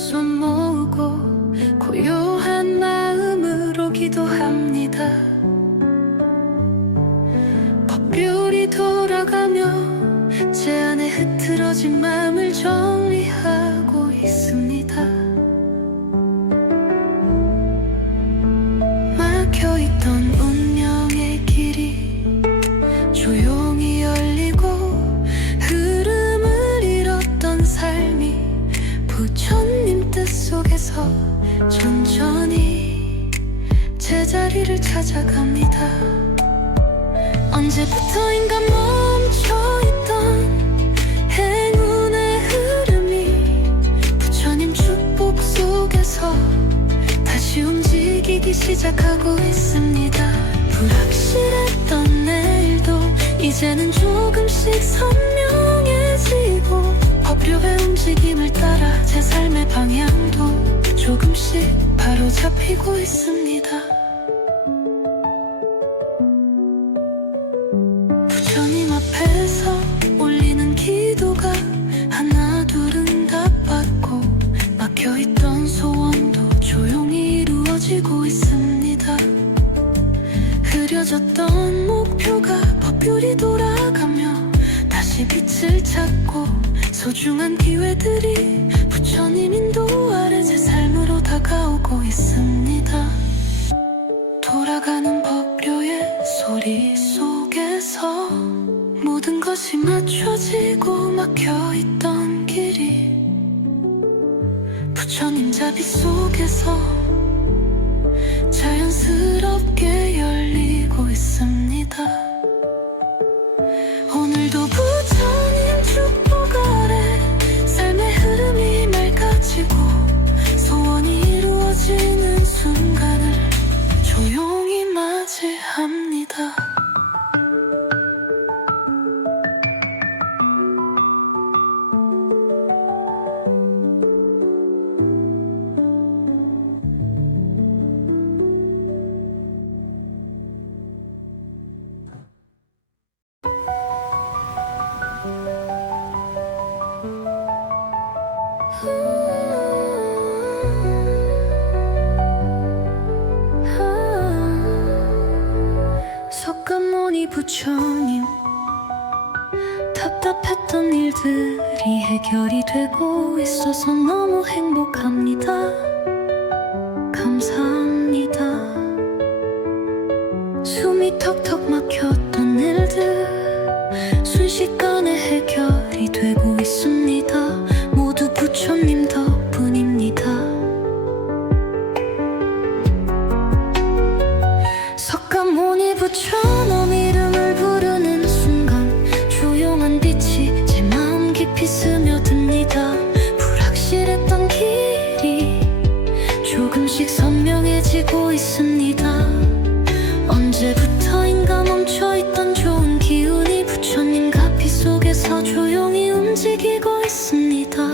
손 모으고 고요한 마음으로 기도합니다. 법율이 돌아가며 제 안에 흐트러진 마음을 정리하고 있습니다. 막혀있던 운명의 길이 조용히 열리고 흐름을 잃었던 삶이 부처님 뜻 속에서 천천히 제자리를 찾아갑니다. 언제부터인가 멈춰있던 행운의 흐름이 부처님 축복 속에서 다시 움직이기 시작하고 있습니다. 불확실했던 내일도 이제는 조금씩 선명해지고 법률의 움직임을 따라 제 삶의 방향도 조금씩 바로잡히고 있습니다. 부처님 앞에서 올리는 기도가 하나 둘은 답받고 막혀있던 소원도 조용히 이루어지고 있습니다. 흐려졌던 목표가 법율이 돌아가며 다시 빛을 찾고 소중한 기회들이 부처님 인도 아래 제 삶으로 다가오고 있습니다. 돌아가는 법료의 소리 속에서 모든 것이 맞춰지고 막혀있던 길이 부처님 자비 속에서 자연스럽게 열리고 있습니다. 오늘도 부처님 축복 아래 삶의 흐름이 맑아지고 소원이 이루어지는 순간을 조용히 맞이합니다. 석가모니 부처님, 답답했던 일들이 해결이 되고 있어서 너무 행복합니다. 감사합니다. 숨이 턱턱 막혔던 일들 순식간에 해결이 되고 있습니다. 모두 부처님 덕분입니다. 석가모니 부처님 이름을 부르는 순간 조용한 빛이 제 마음 깊이 스며듭니다. 불확실했던 길이 조금씩 선명해지고 있습니다. 언제부터인가 멈춰있던 좋은 기운이 부처님 가피 속에서 조용히 움직이고 있습니다.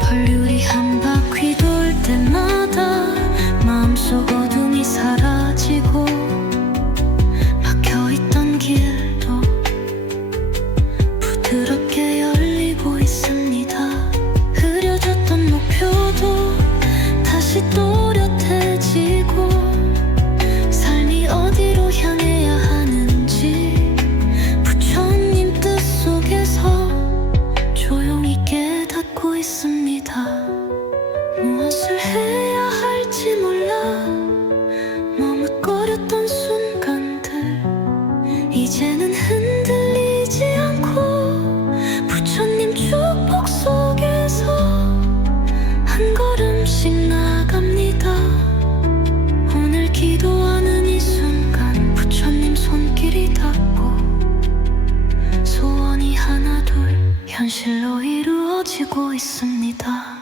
법률이 한 바퀴 돌 때마다 마음속 어둠이 사라지고 막혀있던 길도 부드럽게 열리고 있습니다. 흐려졌던 목표도 다시 또렷해지고 삶이 어디로 향해야 하는지 부처님 뜻 속에서 조용히 깨닫고 있습니다. 무엇을 해야 할지 몰라 머뭇거렸던 순간들 이제는 흔들리지 않고 부처님 축복 속에서 한 걸음씩 나갑니다. 오늘 기도하는 이 순간 부처님 손길이 닿고 소원이 하나 둘 현실로 이루어지고 있습니다.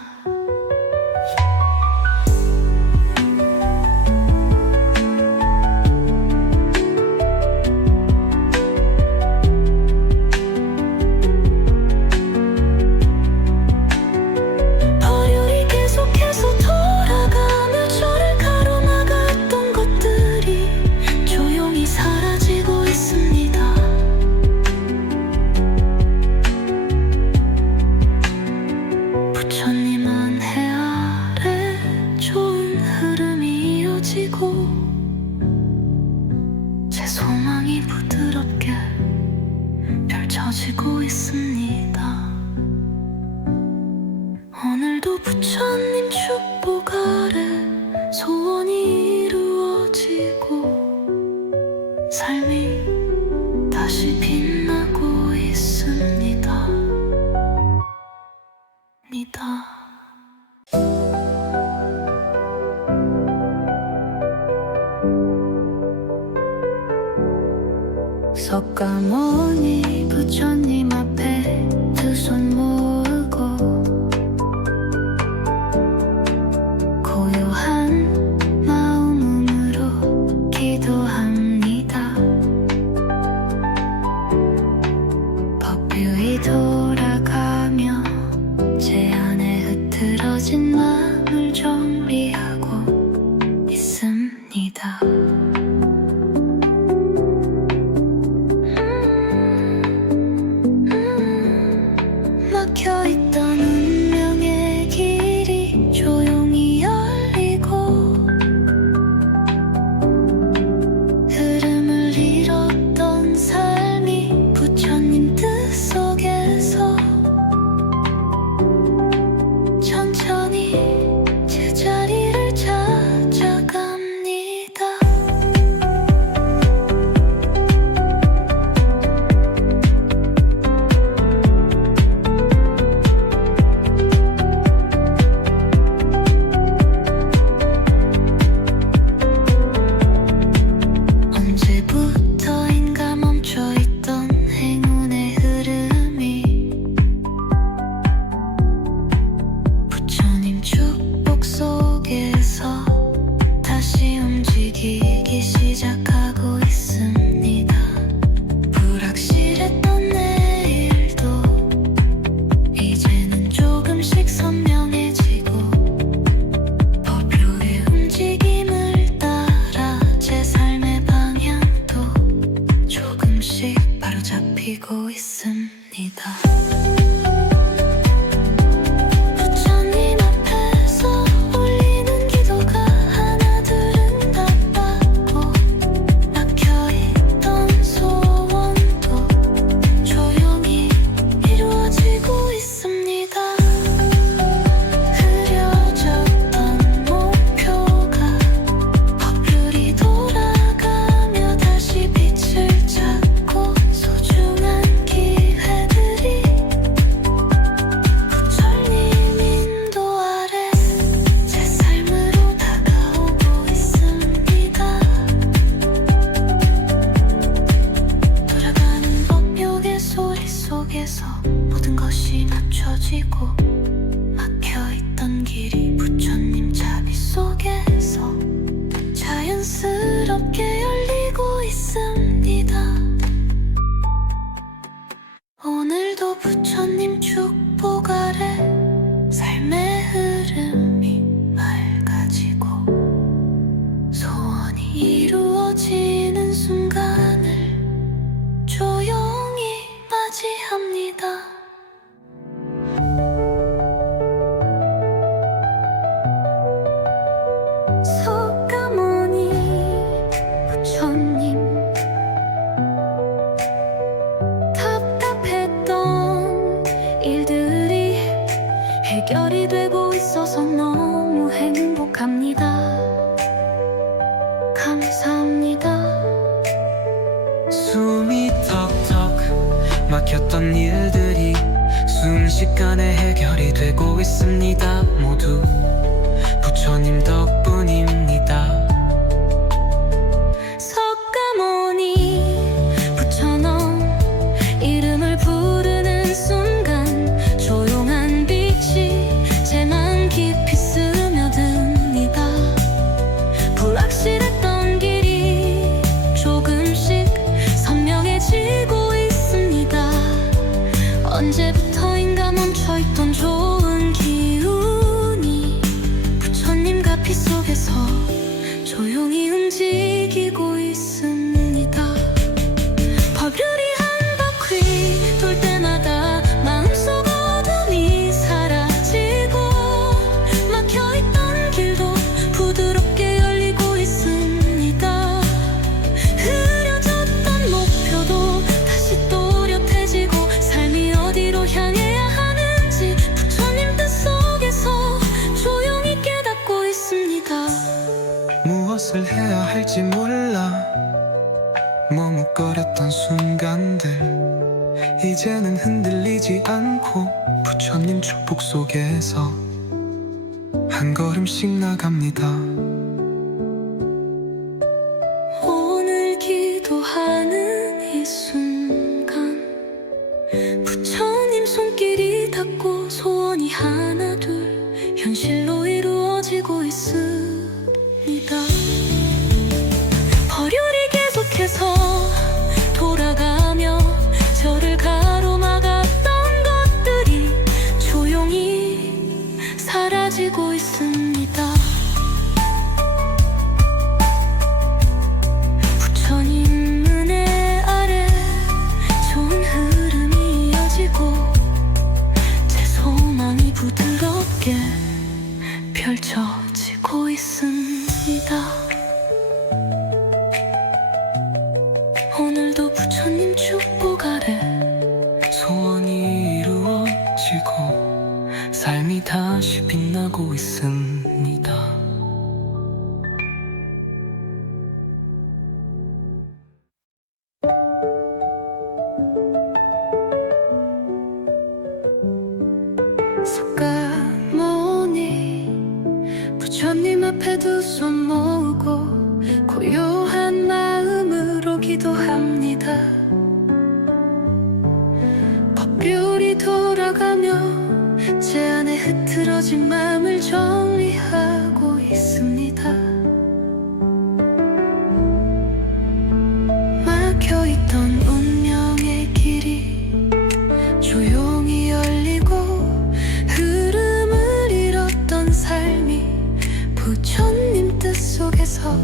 오늘도 부처님 축복 아래 소원이 이루어지고 삶이 다시 빛나고 있습니다. 석가모니 부처님 앞에 두 손 모으고 고요한 마음으로 기도합니다. 법규이 돌아가며 제 안에 흐트러진 마음을 정리하고 있습니다. 막혀있던 운명의 길이 조용히 열리고 흐름을 잃었던 삶이 부처님 뜻 속에서 천천히 제자리를 찾아갑니다. 언제부터인가 멈춰있던 행운의 흐름이 부처님 축복 속에서 다시 움직이기 시작하고 있습니다. 불확실했던 내일도 이제는 조금씩 선명해지고 법요의 움직임을 따라 제 삶의 방향도 조금씩 바로잡히고 있습니다. 부처님 앞에서 올리는 기도가 하나둘은 다 받고 막혀있던 소원도 조용히 이루어지고 있습니다. 흐려졌던 목표가 법률이 돌아가며 다시 빛을 찾고 소중한 기회들이 부처님 인도 아래 제 삶으로 다가오고 있습니다. 돌아가는 법요의 소리 속에서 모든 것이 맞춰지고 막혀있던 길이 부처님 자비 속에서 자연스럽게 열리고 있습니다. 오늘도 부처님 축복 아래 삶의 흐름이 맑아지고 소원이 이루어지는 순간을 조용히 맞이합니다. 석가모니 부처님 답답했던 일들이 해결이 되고 있어서 너무 행복합니다. 감사합니다. 숨이 턱턱 막혔던 일들이 순식간에 해결이 되고 있습니다. 모두 부처님 덕분입니다. 석가모니 부처놈 이름을 부르는 순간 조용한 빛이 제 맘 깊이 스며듭니다. 불확실했던 길이 조금씩 선명해지고 있습니다. 언제부터인가 멈춰있던 좋은 기운이 헉헉거렸던 순간들 이제는 흔들리지 않고 부처님 축복 속에서 한 걸음씩 나갑니다. 오늘 기도하는 이 순간 부처님 손길이 닿고 소원이 하나 둘 현실로 이루어지고 있습니다. 벌율이 계속해서 돌아가며 저를 가로막았던 것들이 조용히 사라지고 있습니다. 부처님 은혜 아래 좋은 흐름이 이어지고 제 소망이 부드럽게 펼쳐지고 있습니다. 오늘도 부처님 축복 아래 소원이 이루어지고 삶이 다시 빛나고 있습니다. 석가모니 부처님 앞에 두 손 모으고 고요한 마음으로 기도합니다. 법율이 돌아가며 제 안에 흐트러진 마음을 정리하고 있습니다. 막혀있던 운명의 길이 조용히 열리고 흐름을 잃었던 삶이 부처님 뜻 속에서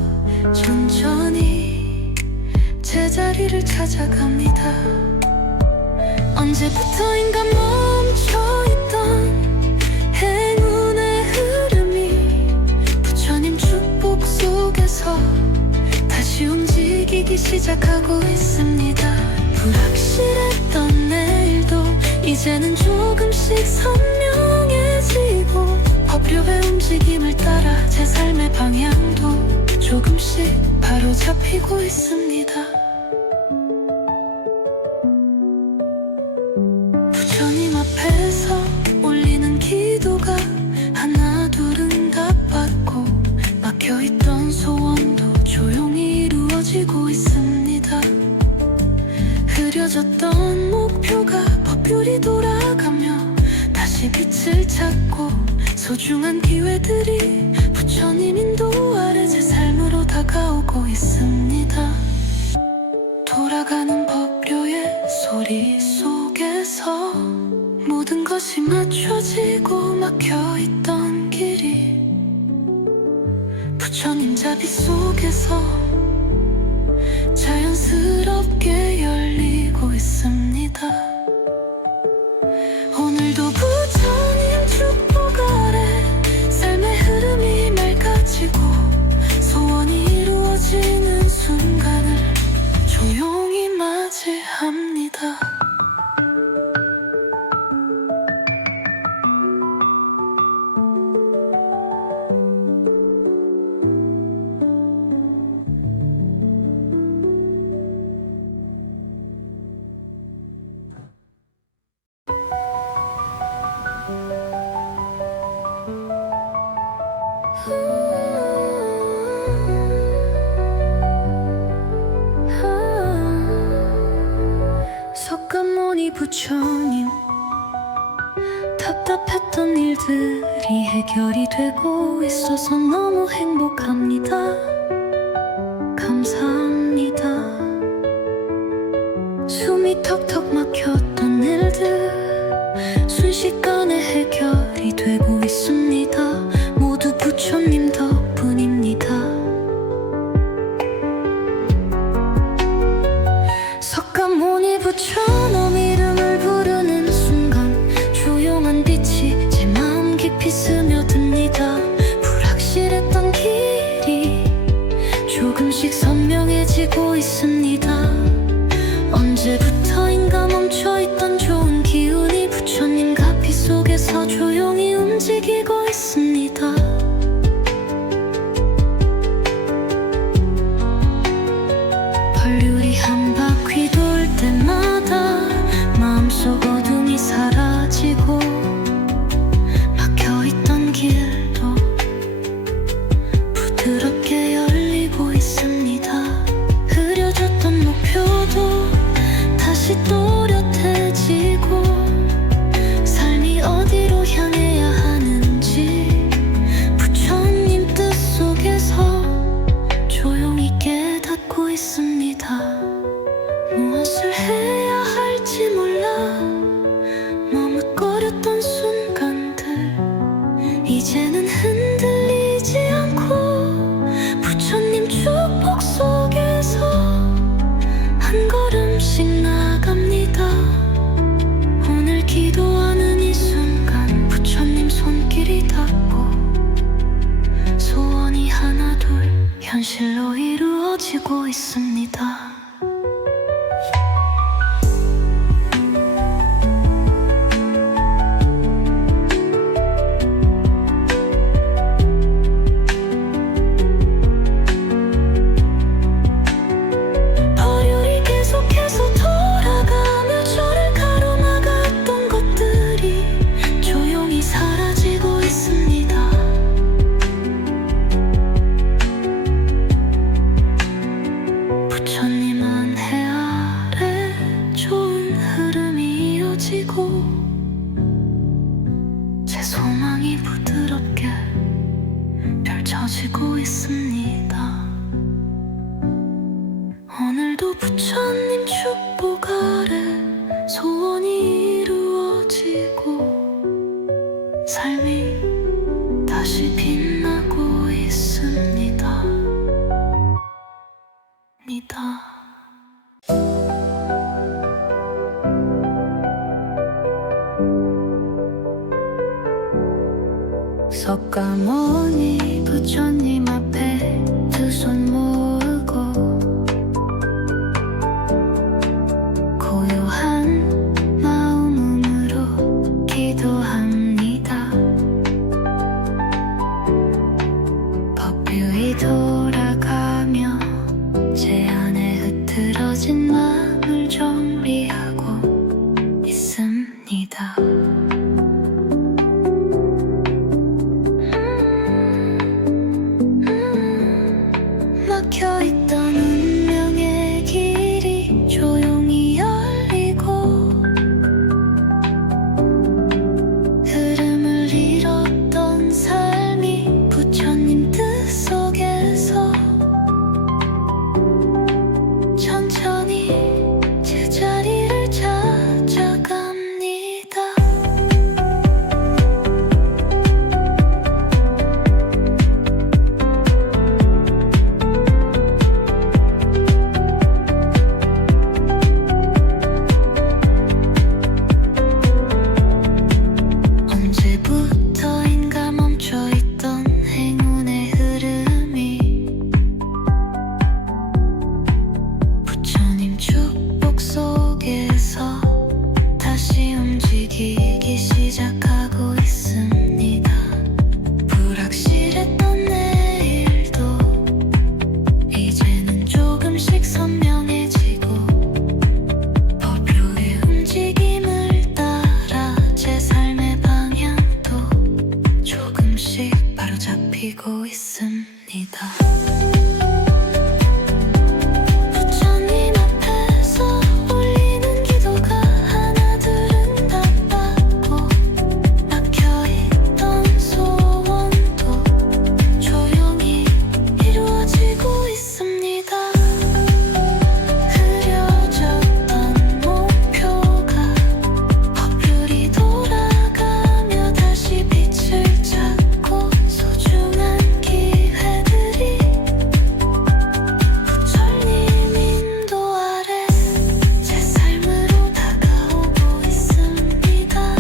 천천히 제자리를 찾아갑니다. 언제부터인가 멈춰있던 행운의 흐름이 부처님 축복 속에서 다시 움직이기 시작하고 있습니다. 불확실했던 내일도 이제는 조금씩 선명해지고 법률의 움직임을 따라 제 삶의 방향도 조금씩 바로잡히고 있습니다. 부처님 앞에서 올리는 기도가 하나 둘은 답받고 막혀있던 소원도 조용히 이루어지고 있습니다. 흐려졌던 목표가 법율이 돌아가며 다시 빛을 찾고 소중한 기회들이 부처님 인도 아래 제 삶으로 다가오고 있습니다. 돌아가는 법료의 소리 속에서 모든 것이 맞춰지고 막혀있던 길이 부처님 자비 속에서 자연스럽게 열리고 있습니다. 오늘도 부처님 축복 아래 삶의 흐름이 맑아지고 소원이 이루어지는 순간을 조용히 맞이합니다. 석가모니 부처님 답답했던 일들이 해결이 되고 있어서 너무 행복합니다. 감사합니다. 숨이 턱턱 막혔던 일들 순식간에 해결이 되고 있습니다. 모두 부처님 덕분입니다. 석가모니 부처님 이름을 부르는 순간 조용한 빛이 제 마음 깊이 스며듭니다. 불확실했던 길이 조금씩 선명해지고 있습니다. 언제부터인가 멈춰있던 좋은 기운이 부처님 가피 속에서 조용히 움직이고 있습니다. 벌율이 한 방 이제는 흔들리지 않고 부처님 축복 속에서 한 걸음씩 나갑니다. 오늘 기도하는 이 순간 부처님 손길이 닿고 소원이 하나둘 현실로 이루어지고 있습니다. 부처님 은혜 아래 좋은 흐름이 이어지고 제 소망이 부드럽게 펼쳐지고 있습니다. 오늘도 부처님 축복 아래 소원이 이루어지고 삶이 다시 빛나고 있습니다. 석가모니 부처님 앞에 두 손 모으고 고요한 마음으로 기도합니다. 법규이 돌아가며 제 안에 흐트러진 마음을 정리하고 있습니다. 막혀있던 운명의 길이 조용히 열리고 흐름을 잃었던 삶이 부처님 뜻 속에서 천천히 제자리를 찾아갑니다. 언제부터인가 멈춰있던 행운의 흐름이 부처님 축복 속에서 다시 움직이기 시작하고 있습니다. 불확실했던 내일도 이제는 조금씩 선명해지고 법요의 움직임을 따라 제 삶의 방향도 조금씩 바로잡히고 있습니다. 부처님 앞에서 올리는 기도가 하나둘은 다 받고 막혀있던 소원도 조용히 이루어지고 있습니다. 흐려졌던 목표가 법율이 돌아가며 다시 빛을 찾고 소중한 기회들이 부처님 인도 아래 제 삶으로 다가오고 있습니다.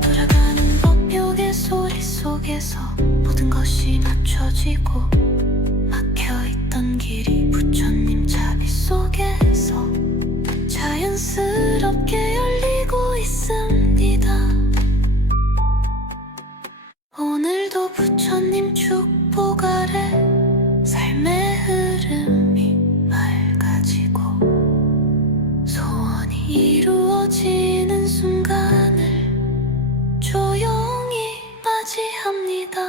돌아가는 법요의 소리 속에서 모든 것이 맞춰지고 막혀있던 길이 부처님 자비 속에서 자연스럽게 열리고 있습니다. 오늘도 부처님 축복 아래 삶의 흐름이 맑아지고 소원이 이루어지는 순간을 조용히 맞이합니다.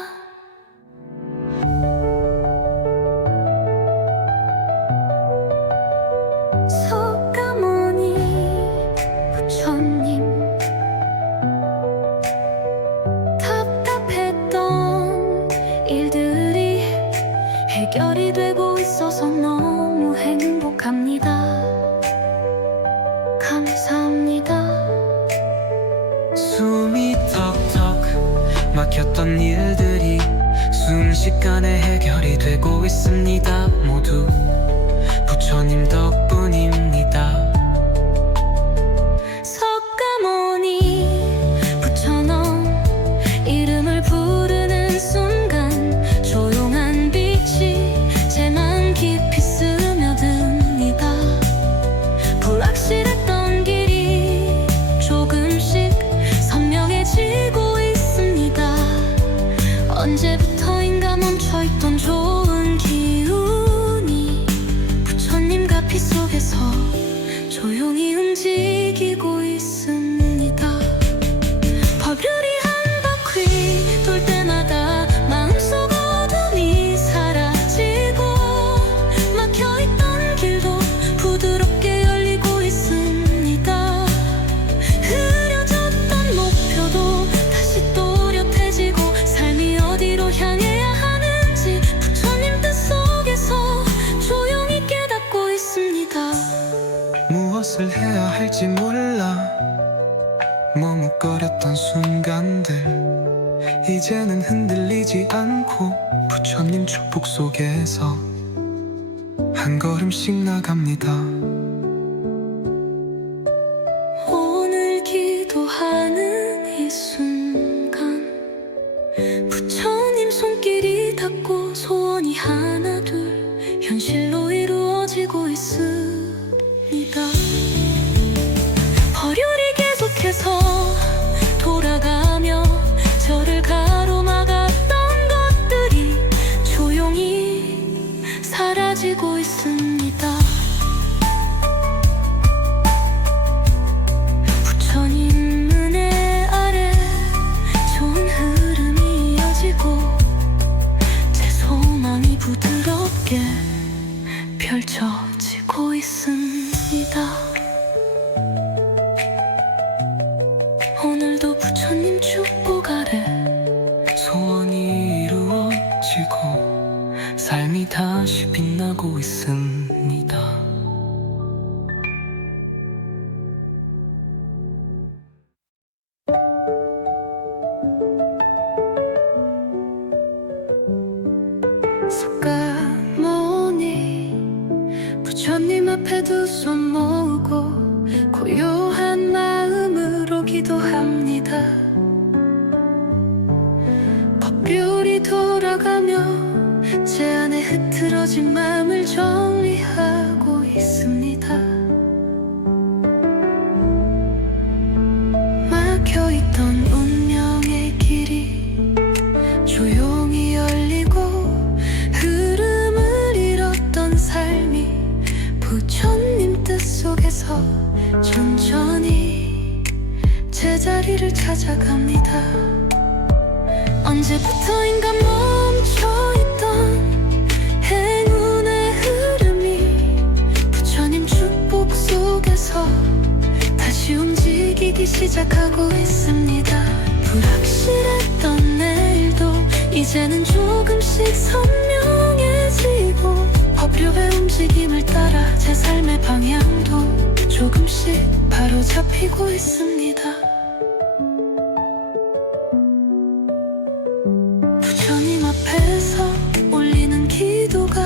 석가모니 부처님 답답했던 일들이 숨이 턱턱 막혔던 일들이 순식간에 해결이 되고 있습니다. 모두 부처님 덕분입니다. 석가모니 부처너 이름을 부르는 순간 조용한 빛이 제 마음 깊이 스며듭니다. 불확실했던 길이 조금씩 선명해지고 있습니다. 언제부터인가 멈춰있던 좋은 기운이 부처님과 피 속에서 조용히 움직이고 있습니다. 법률이 한 바퀴 돌 때마다 마음속 어둠이 사라지고 막혀있던 길도 부드럽게 열리고 있습니다. 흐려졌던 목표도 다시 또렷해지고 삶이 어디로 향해야 하는지 부처님 뜻 속에서 조용히 깨닫고 있습니다. 무엇을 해야 할지 몰라 머뭇거렸던 순간들 이제는 흔들리지 않고 부처님 축복 속에서 한 걸음씩 나갑니다. 오늘 기도하는 이 순간 부처님 손길이 닿고 소원이 하나 둘 현실로 이루어지고 있습니다. 법률이 계속해서 돌아가며 저를 가로막았던 것들이 조용히 사라지고 있습니다. 부처님 은혜 아래 좋은 흐름이 이어지고 제 소망이 부드럽게 펼쳐지고 있습니다. 오늘도 부처님 축복 아래 소원이 이루어지고 삶이 다시 빛나고 있습니다. 석가모니 부처님 앞에 두 손 모으고 고요한 마음으로 기도합니다. 법률이 돌아가며 제 안에 흐트러진 마음을 정리하고 있습니다. 막혀있던 운명의 길이 조용히 열리고 흐름을 잃었던 삶이 부처님 뜻 속에서 천천히 제자리를 찾아갑니다. 언제부터인가 멈춰있던 행운의 흐름이 부처님 축복 속에서 다시 움직이기 시작하고 있습니다. 불확실했던 내일도 이제는 조금씩 선명해지고 법률의 움직임을 따라 제 삶의 방향도 조금씩 바로잡히고 있습니다. 부처님 앞에서 올리는 기도가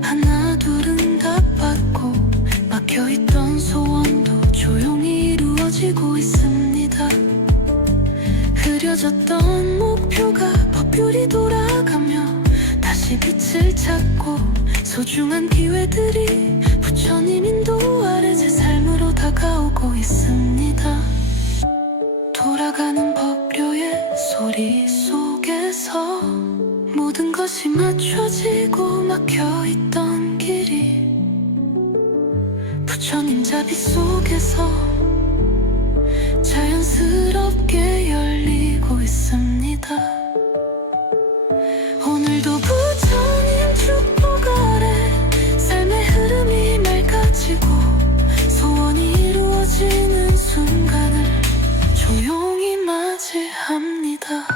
하나 둘은 답받고 막혀있던 소원도 조용히 이루어지고 있습니다. 흐려졌던 목표가 법률이 돌아가며 다시 빛을 찾고 소중한 기회들이 부처님 인도 아래 제 삶으로 다가오고 있습니다. 돌아가는 법료의 소리 속에서 모든 것이 맞춰지고 막혀있던 길이 부처님 자비 속에서 자연스럽게 열리고 있습니다. 오늘도 부처님 축복 아래 삶의 흐름이 맑아지고 소원이 이루어지는 순간을 조용히 맞이합니다.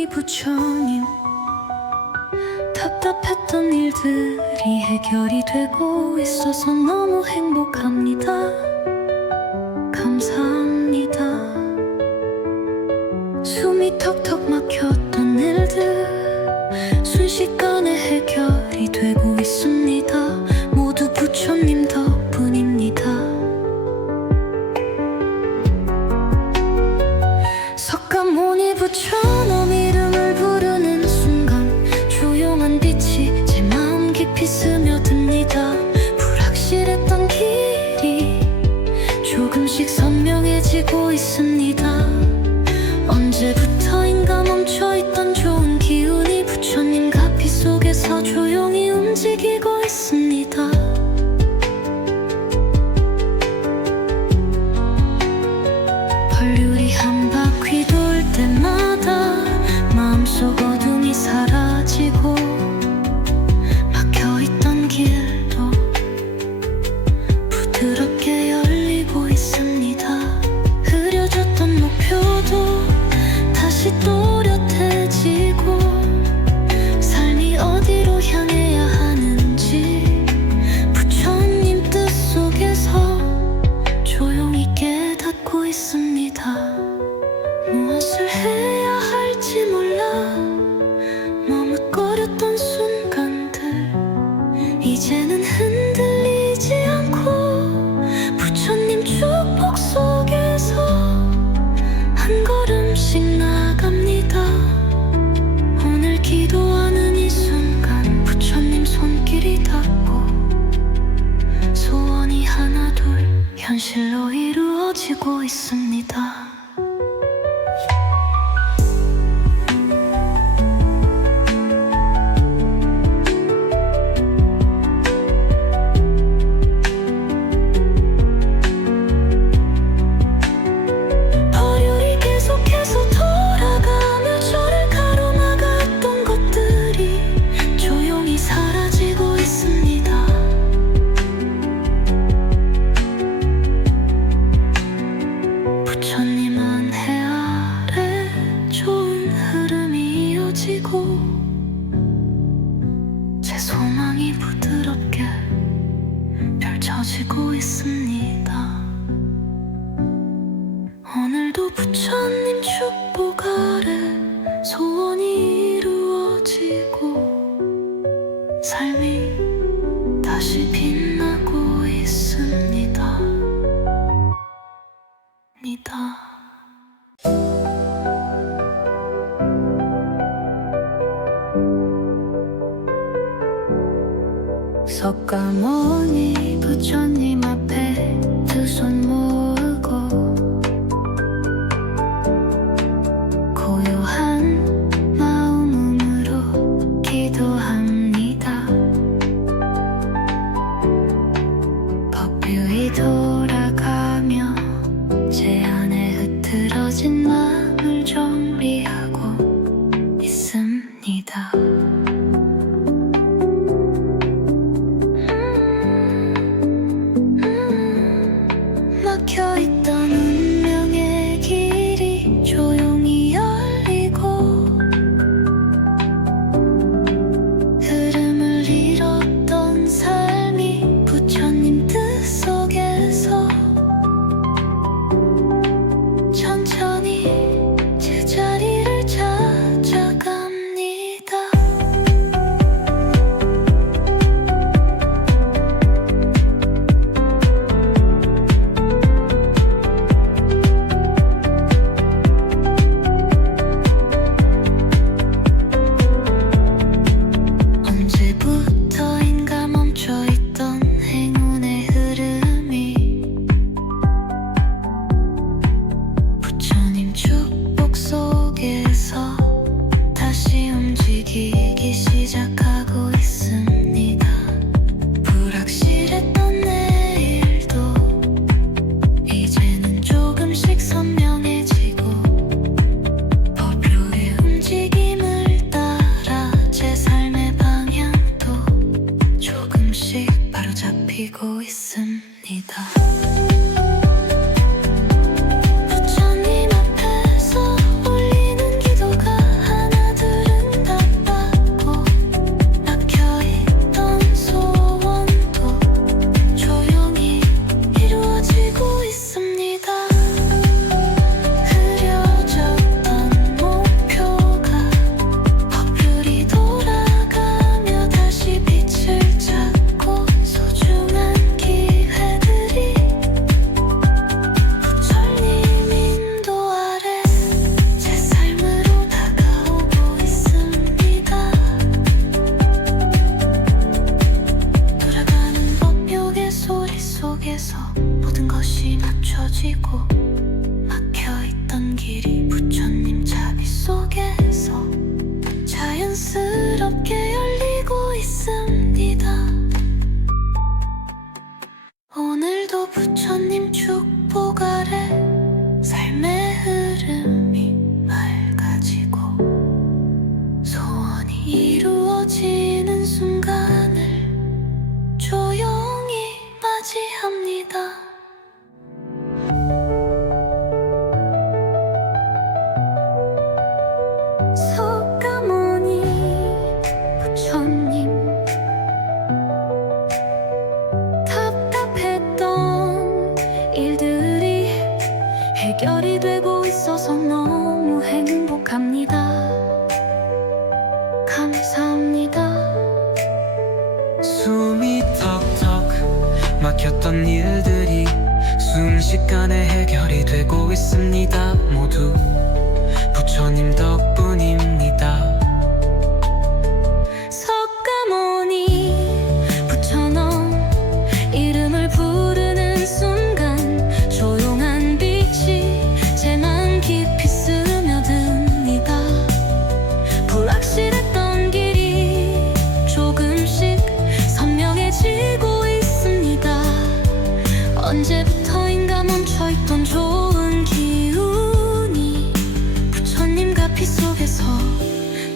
서가모니 부처님, 답답했던 일들이 해결이 되고 있어서 너무 행복합니다. 감사합니다. 숨이 턱턱 막혔던 일들 순식간에 해결이 되고 있습니다. 모두 부처님 덕분입니다. 석가모니 부처님 이름을 부르는 순간 조용한 빛이 제 마음 깊이 스며듭니다. 불확실했던 길이 조금씩 선명해지고 있습니다. 언제부터인가 멈춰있던 좋은 기운이 부처님 가피 속에서 조용히 움직이고 있습니다. 벌유리 한 바퀴 돌 때마다 마음속 어둠이 사라지고 막혀있던 길도 부드럽게 열리고 있습니다. 흐려졌던 목표도 다시 또렷해지고 삶이 어디로 향해야 하는지 부처님 뜻 속에서 조용히 깨닫고 있습니다. 무엇을 해야 할지 몰라 머뭇거렸던 순간들 이제는 흔들리지 않고 부처님 축복 속에서 한 걸음씩 나갑니다. 오늘 기도하는 이 순간 부처님 손길이 닿고 소원이 하나둘 현실로 이루어지고 있습니다. 벌유리 계속해서 돌아가며 저를 가로막았던 것들이 조용히 사라지고 있습니다. 부처님 은혜 아래 좋은 흐름이 이어지고 제 소망이 부드럽게 펼쳐지고 있습니다. 오늘도 부처님 축복 아래 소원이 이루어지고 삶이 다시 빛나고 있습니다. 석가모니 부처님 앞에 두 손 모으고 고요한 마음으로 기도합니다. 법규이 돌아가며 제 안에 흐트러진 마음을 정리하고 있습니다. 막혀있던 운명의 길이 조용히 열리고 흐름을 잃었던 삶이 부처님 뜻 속에서 천천히 제자리를 잡고 부드럽게 열리고 있습니다. 오늘도 부처님 축복 아래 삶의 흐름이 맑아지고 소원이 이루어지는 순간을 조용히 맞이합니다. 석가모니 부처님, 답답했던 일들이 해결이 되고 있어서 너무 행복합니다. 감사합니다. 숨이 턱턱 막혔던 일들이 순식간에 해결이 되고 있습니다. 모두 부처님 덕분입니다. 석가모니 부처놈 이름을 부르는 순간 조용한 빛이 제 맘 깊이 스며듭니다. 불확실했던 길이 조금씩 선명해지고 있습니다. 언제부터인가 멈춰있던 좋은 기운이 부처님과 피 속에서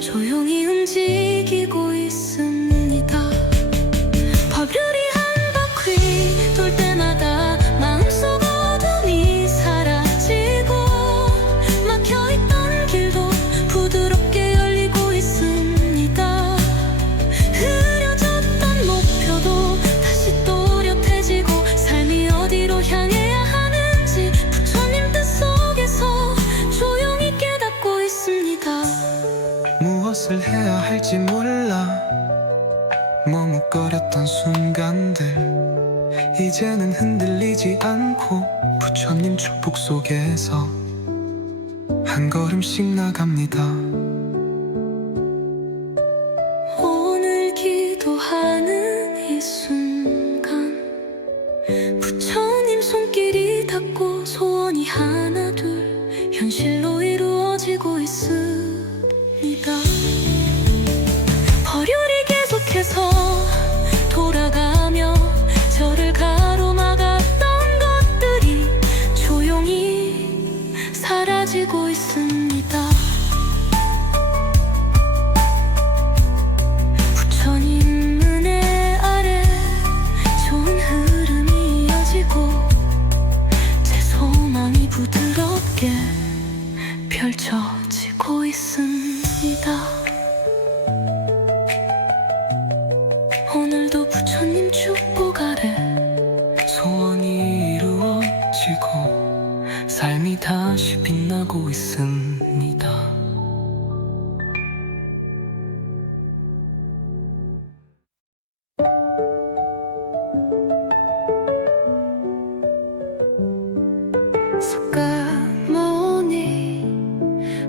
조용히 움직이고 있습니다. 법률이 한 바퀴 돌 때마다 마음속 어둠이 사라지고 막혀있던 길도 부드럽게 열리고 있습니다. 흐려졌던 목표도 다시 또렷해지고 삶이 어디로 향해야 하는지 부처님 뜻 속에서 조용히 깨닫고 있습니다. 무엇을 해야 할지 몰라 머뭇거렸던 순간들 이제는 흔들리지 않고 부처님 축복 속에서 한 걸음씩 나갑니다. 오늘 기도하는 이 순간 부처님 손길이 닿고 소원이 하나 둘 현실로 이루어지고 있습니다. 법률이 계속해서 돌아가며 저를 가로막았던 것들이 조용히 사라지고 있습니다. 부처님 은혜 아래 좋은 흐름이 이어지고 제 소망이 부드럽게 펼쳐지고 있습니다. 오늘도 부처님 축복 아래 소원이 이루어지고 삶이 다시 빛나고 있습니다. 석가모니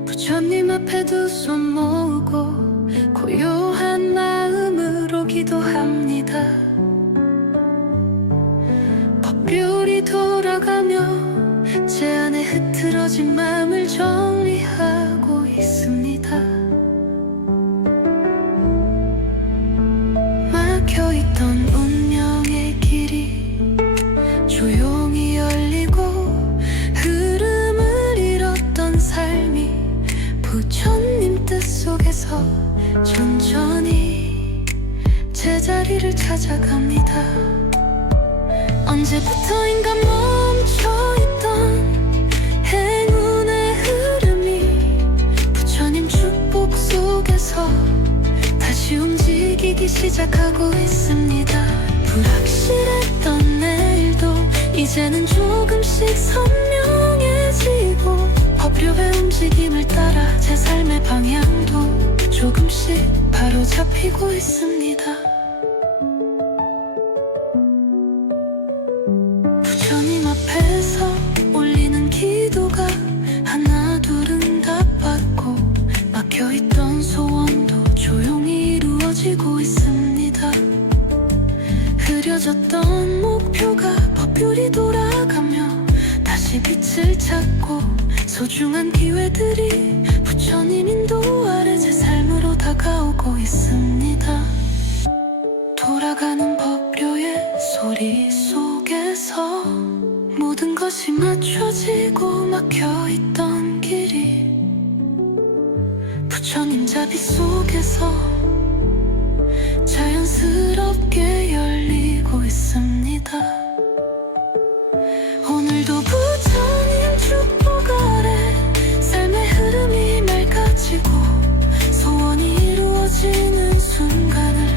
부처님 앞에 두 손 모으고 고요한 마음으로 기도합니다. 법률이 돌아가며 제 안에 흐트러진 마음을 정리하고 있습니다. 막혀있던 운명의 길이 조용히 열리고 흐름을 잃었던 삶이 부처님 뜻 속에서 천천히 제자리를 찾아갑니다. 언제부터인가 멈춰있던 행운의 흐름이 부처님 축복 속에서 다시 움직이기 시작하고 있습니다. 불확실했던 내일도 이제는 조금씩 선명해지고 법률의 움직임을 따라 제 삶의 방향도 조금씩 바로잡히고 있습니다. 부처님 앞에서 올리는 기도가 하나 둘은 답받고 막혀있던 소원도 조용히 이루어지고 있습니다. 흐려졌던 목표가 법률이 돌아가며 다시 빛을 찾고 소중한 기회들이 부처님 인도 아래 제 삶으로 다가오고 있습니다. 부처님 자비 속에서 자연스럽게 열리고 있습니다. 오늘도 부처님 축복 아래 삶의 흐름이 맑아지고 소원이 이루어지는 순간을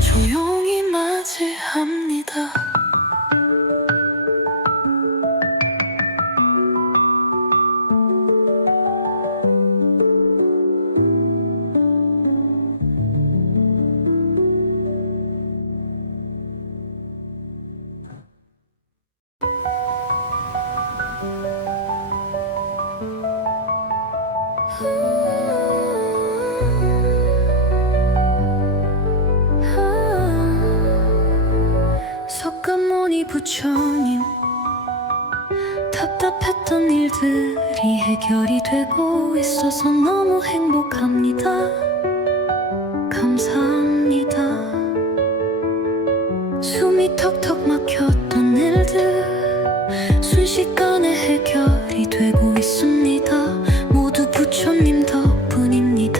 조용히 맞이합니다. 석가모니 부처님, 답답했던 일들이 해결이 되고 있어서 너무 행복합니다. 감사합니다. 숨이 턱턱 막혔던 일들 순식간에 해결이 되고 있습니다. 모두 부처님 덕분입니다.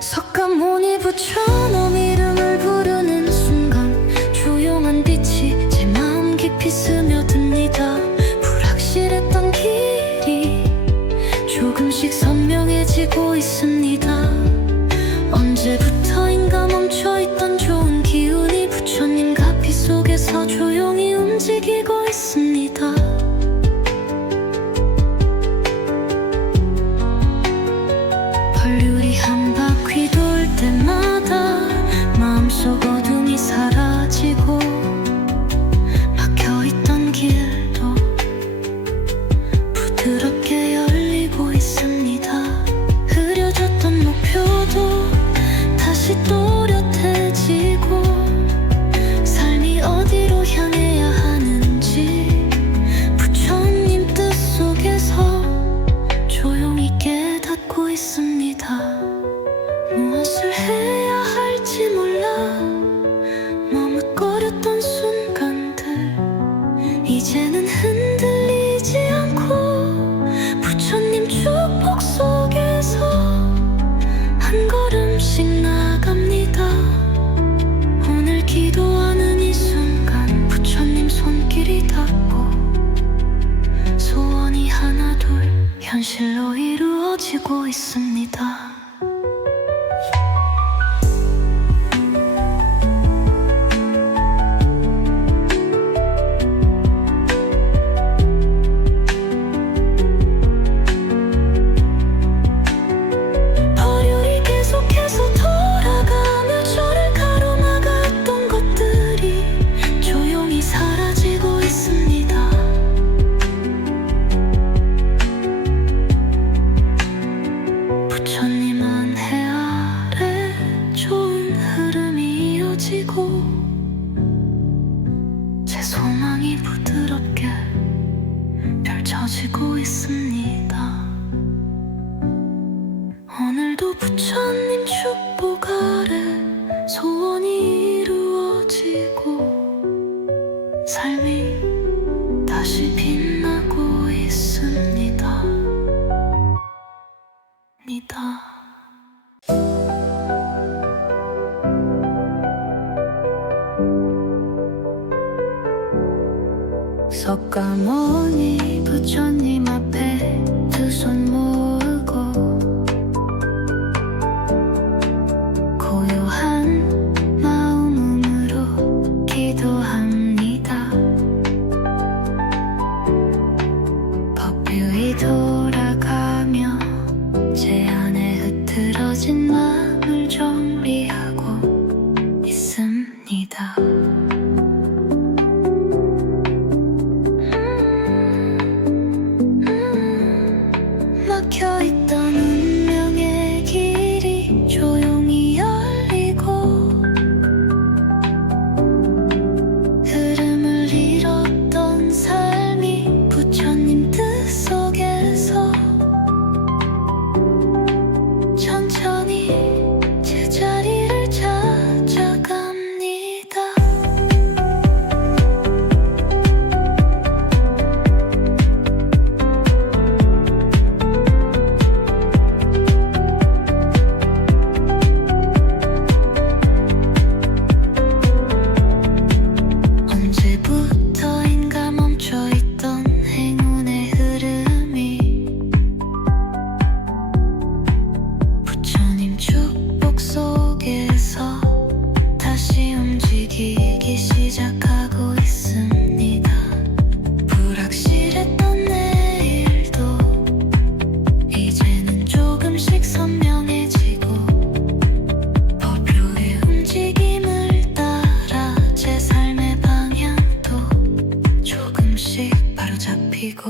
석가모니 부처님 이름을 부르는 순간 조용한 빛이 제 마음 깊이 스며듭니다. 불확실했던 길이 조금씩 선명해지고 있습니다. 언제부터인가 멈춰있던 좋은 기운이 부처님 가피 속에서 조용히 움직이고 있습니다. 펄률이 한 바퀴 돌 때마다 마음속 어둠이 사라지고 막혀있던 길도 부드럽게 열리고 있습니다. 흐려졌던 목표도 다시 또렷해지고 삶이 어디로 향해야 하는지 부처님 뜻 속에서 조용히 깨닫고 있습니다. 무엇을 해야 할지 몰라 머뭇거렸던 순간들 이제는 흔들리지 않고 부처님 축복 속에서 한 걸음씩 나갑니다. 오늘 기도하는 이 순간 부처님 손길이 닿고 소원이 하나둘 현실로 이루어지고 있습니다. 버려이 계속해서 돌아가며 저를 가로막았던 것들이 조용히 사라지고 있습니다. 부처님 은혜 아래 좋은 흐름이 이어지고 제 소망이 부드럽게 펼쳐지고 있습니다. 오늘도 부처님 축복 아래 소원이 이루어지고 삶이 다시 빛나고 있습니다. 석가모니 부처님 앞에 두 손 모으고 고요한 마음으로 기도합니다. 법규이 돌아가며 제 안에 흐트러진 마음을 정리하고 있습니다. 막혀있던 운명의 길이 조용히 열리고 흐름을 잃었던 삶이 부처님 뜻 속에서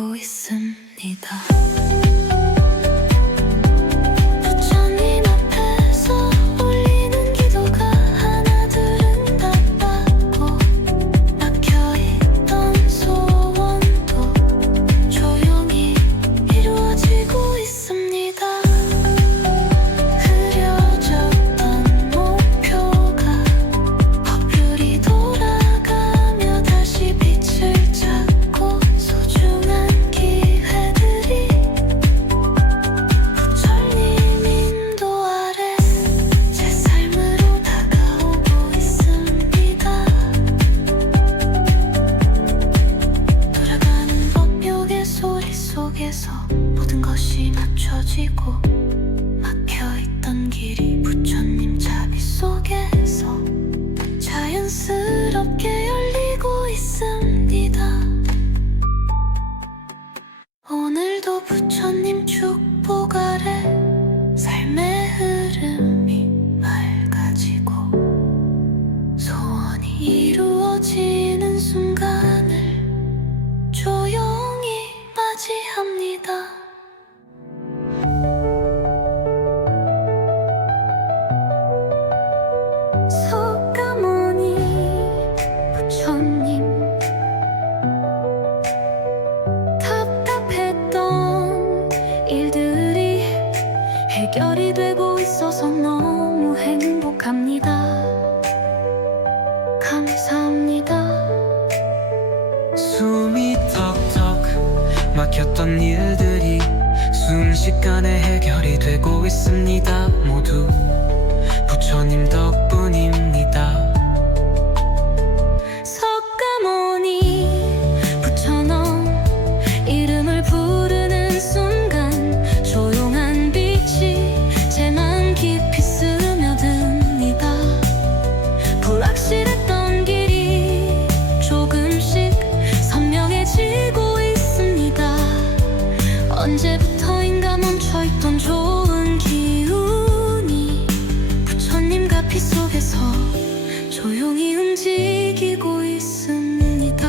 열리고 있습니다. 부처님 앞에서 올리는 기도가 하나둘은 다 받고 막혀있던 소원도 조용히 이루어지고 있습니다. 흐려졌던 목표가 법률이 돌아가며 다시 빛을 찾고 소중한 기회들이 부처님 인도 아래 제 삶으로 다가오고 있습니다. 돌아가는 법요의 소리 속에서 모든 것이 맞춰지고 막혀있던 길이 부처님 자비 속에서 자연스럽게 열리고 있습니다. 오늘도 부처님 축복 아래 삶의 흐름이 맑아지고 소원이 이루어지는 순간을 조용히 맞이합니다. 석가모니 부처님, 답답했던 일들이 해결이 되고 있어서 너무 행복합니다. 감사합니다. 숨이 턱턱 막혔던 일들이 순식간에 해결이 되고 있습니다. 모두 부처님 덕분입니다. 석가모니 부처놈 이름을 부르는 순간 조용한 빛이 제 맘 깊이 스며듭니다. 불확실했던 길이 조금씩 선명해지고 있습니다. 언제부터인가 멈춰있던 좋은 기운이 부처님과 피 속에서 조용히 움직이고 있습니다.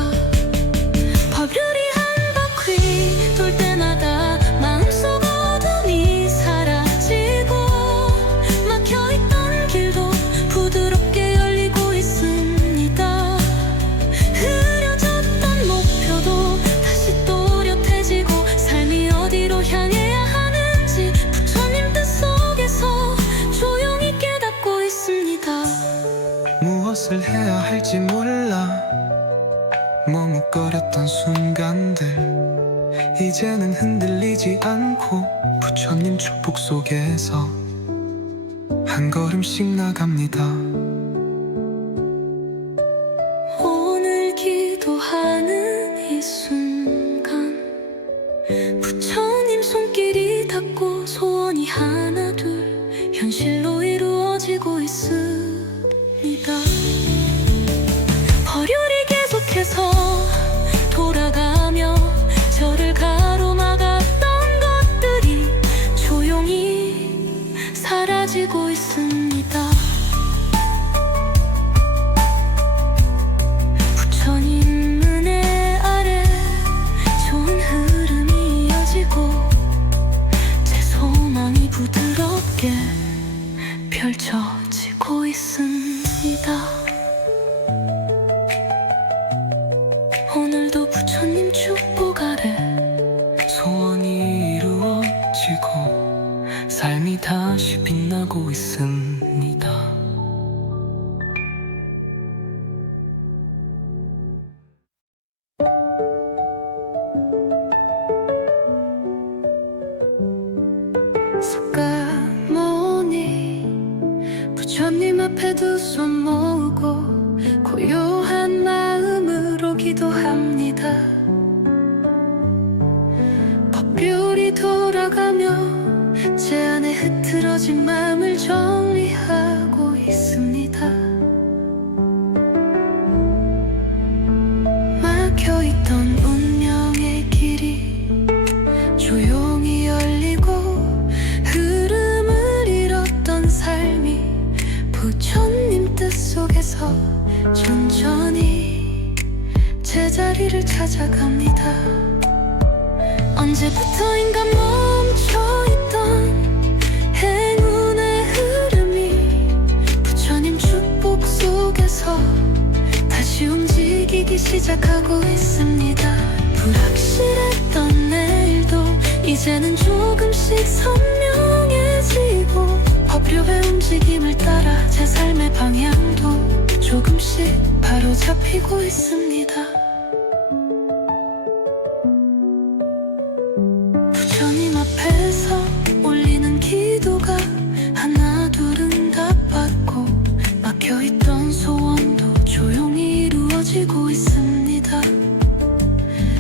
법률이 한 바퀴 돌 때마다 마음속 어둠이 사라지고 막혀있던 길도 부드럽게 열리고 있습니다. 흐려졌던 목표도 다시 또렷해지고 삶이 어디로 향해야 하는지 부처님 뜻 속에서 조용히 깨닫고 있습니다. 무엇을 해야 할지 몰라 머뭇거렸던 순간들 이제는 흔들리지 않고 부처님 축복 속에서 한 걸음씩 나갑니다. 오늘 기도하는 이 순간 부처님 손길이 닿고 소원이 하나 둘 현실로 이루어지고 있습니다. 법률이 계속해서 돌아가며 저를 가로막았던 것들이 조용히 사라지고 있습니다. 부처님 은혜 아래 좋은 흐름이 이어지고 제 소망이 부드럽게 펼쳐지고 있습니다. 오늘도 부처님 축복 아래 소원이 이루어지고 삶이 다시 빛나고 있습니다. 석가모니 부처님 앞에 두 손 모으고 고요한 마음으로 기도합니다. 법률이 돌아가며 제 안에 흐트러진 마음을 정리하고 있습니다. 막혀있던 운명의 길이 조용히 열리고 흐름을 잃었던 삶이 부처님 뜻 속에서 천천히 제자리를 찾아갑니다. 언제부터인가 멈춰있던 행운의 흐름이 부처님 축복 속에서 다시 움직이기 시작하고 있습니다. 불확실했던 내일도 이제는 조금씩 선명해지고 법률의 움직임을 따라 제 삶의 방향도 조금씩 바로잡히고 있습니다. 부처님 앞에서 올리는 기도가 하나 둘은 답받고 막혀있던 소원도 조용히 이루어지고 있습니다.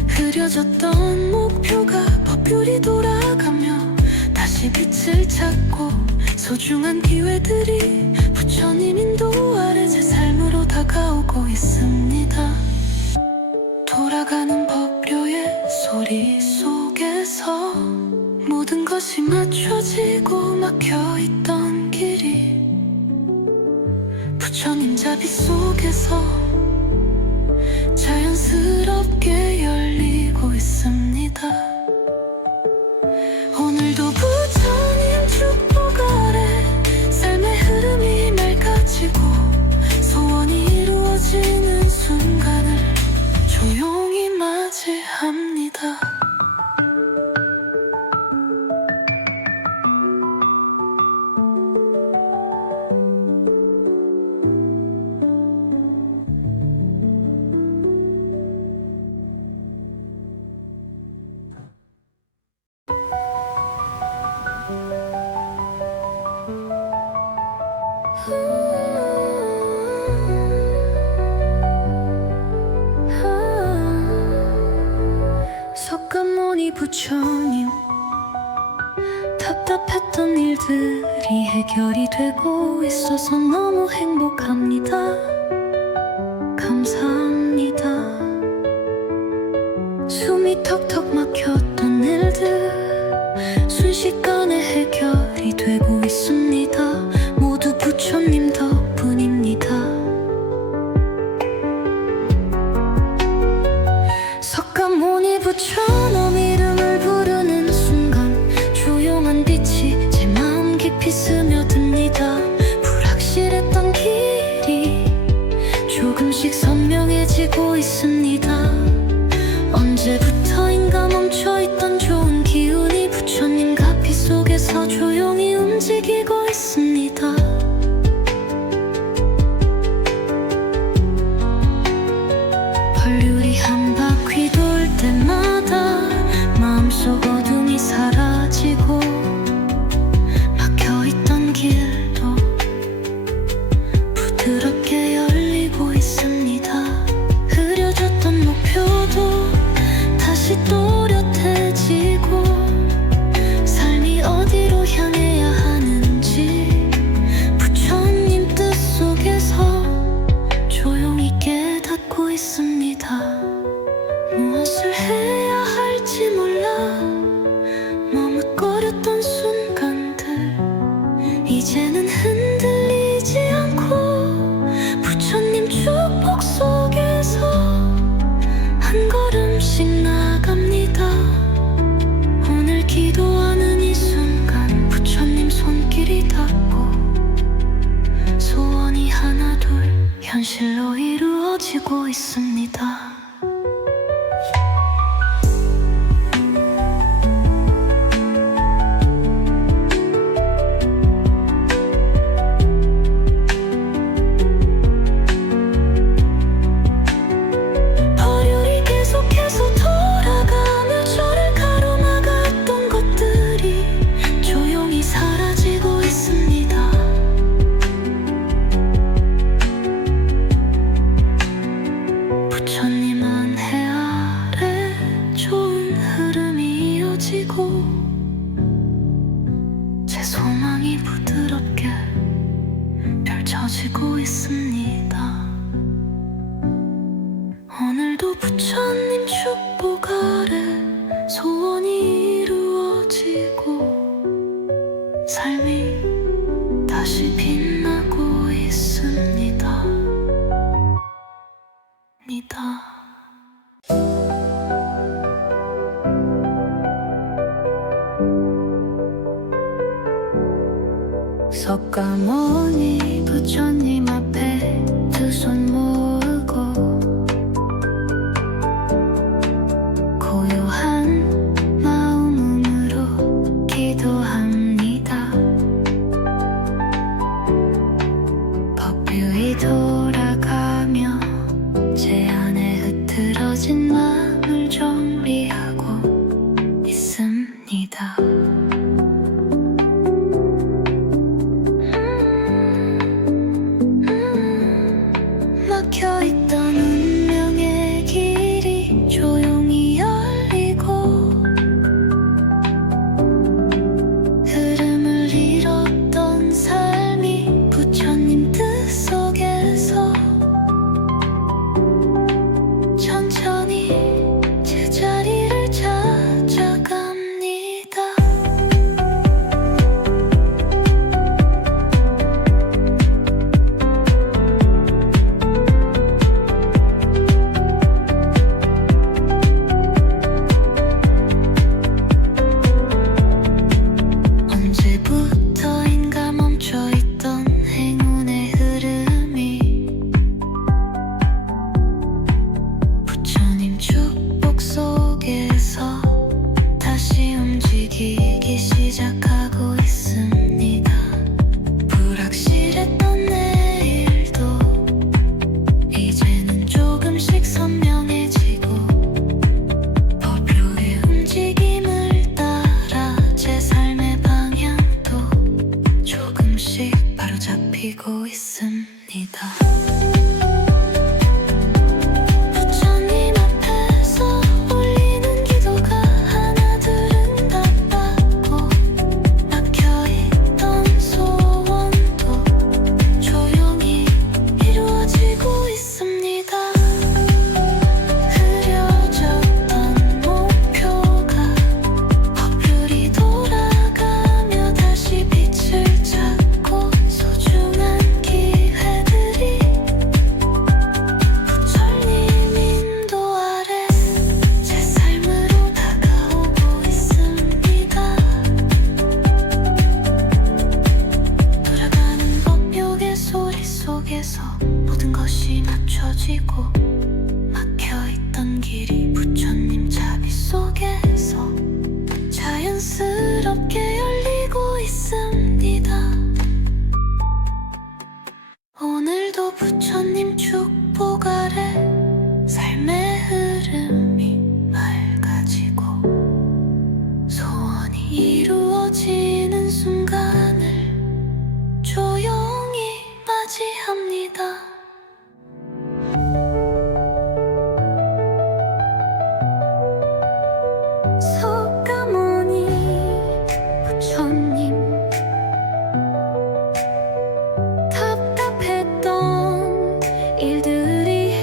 흐려졌던 목표가 법률이 돌아가며 다시 빛을 찾고 소중한 기회들이 부처님 인도 아래 제 삶으로 다가오고 있습니다. 돌아가는 법료의 소리 속에서 모든 것이 맞춰지고 막혀있던 길이 부처님 자비 속에서 자연스럽게 열리고 있습니다. 오늘도 부처님 축복 아래 삶의 흐름이 맑아지고 소원이 이루어지는 순간을 조용히 맞이합니다. 석가모니 부처님, 답답했던 일들이 해결이 되고 있어서 너무 행복합니다. 감사합니다. 숨이 턱턱 막혔던 일들 순식간에 해결이 되고 있습니다. 모두 부처님 덕분입니다. 석가모니 부처님 이름을 부르는 순간 조용한 빛이 제 마음 깊이 스며듭니다. 불확실했던 길이 조금씩 선명해지고 있습니다. 언제부터인가 멈춰있던 좋은 기운이 부처님 가피 속에서 조용히 움직이고 있습니다. 법률이 한 바퀴 돌 때마다 마음속 어둠이 사라지고 막혀있던 길도 부드럽게 열리고 있습니다. 흐려졌던 목표도 다시 또렷해지고 삶이 어디로 향해야 하는지 부처님 뜻 속에서 조용히 깨닫고 있습니다. 무엇을 해야 할지 몰라 머뭇거렸던 순간들 이제는 흔들리지 않고 부처님 축복 속에서 한 걸음씩 나갑니다. 오늘 기도하는 이 순간 부처님 손길이 닿고 소원이 하나 둘 현실로 이루어지고 있습니다. 법률이 계속해서 돌아가며 저를 가로막았던 것들이 조용히 사라지고 있습니다. 부처님 은혜 아래 좋은 흐름이 이어지고 제 소망이 부드럽게 펼쳐지고 있습니다. 오늘도 부처님 축복 아래 소원이 이루어지고 삶이 다시 빛나고 있습니다. 니다. 석가모니 부처님 앞에 두 손 모으고 고요한 마음으로 기도합니다. 법규이 돌아가며 제 안에 흐트러진 마음을 정리하고 있습니다. 막혀있던 운명의 길이 조용히 열리고 흐름을 잃었던 삶이 부처님 뜻 속에서 천천히 제자리를 찾아갑니다. 언제부터인가 멈춰있던 행운의 흐름이 부처님 축복 속에서 다시 움직이기 시작하고 있습니다. 불확실했던 내일도 이제는 조금씩 선명해지고 법류의 움직임을 따라 제 삶의 방향도 조금씩 바로잡히고 있습니다. 부처님 앞에서 올리는 기도가 하나둘은 다 받고 막혀있던 소원도 조용히 이루어지고 있습니다. 흐려졌던 목표가 법률이 돌아가며 다시 빛을 찾고 소중한 기회들이 부처님 인도 아래 제 삶으로 다가오고 있습니다. 돌아가는 법욕의 소리 속에서 모든 것이 맞춰지고 막혀있던 길이 부처님 자비 속에서 자연스럽게 열리고 있습니다. 오늘도 부처님 축복 아래 삶의 흐름이 맑아지고 소원이 이루어지는 순간을 조용히 맞이합니다. 석가모니 부처님 답답했던 일들이